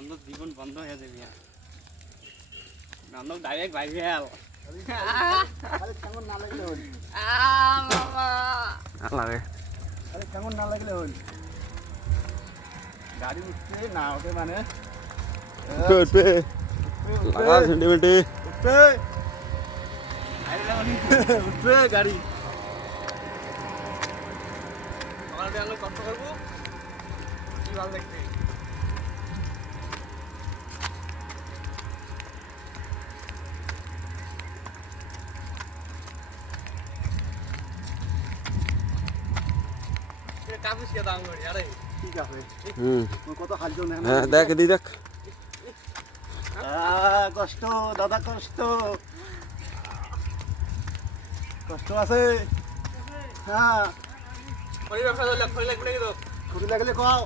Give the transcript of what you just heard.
নান্দর জীবন বন্ধ হয়ে যাবে নান্দর ডাইরেক্ট বাইরে আল আরে কেমন না লাগলে হল লাগে আরে কেমন না লাগলে হল গাড়ি উঠছে না ওঠে মানে উঠবে লাগা সেন্টিমেন্টে উঠবে উঠবে গাড়ি সকালে আমি কষ্ট করবো কি ভালো দেখতে কাপুস কে দাম করি আরে ঠিক আছে হুম কত হালজন হ্যাঁ দেখ এদিকে দেখ কষ্ট দাদা কষ্ট কষ্ট আছে হ্যাঁ খড়ি ব্যবসা করলে খড়ি লাগবে নাকি তো ছুটি লাগলে কও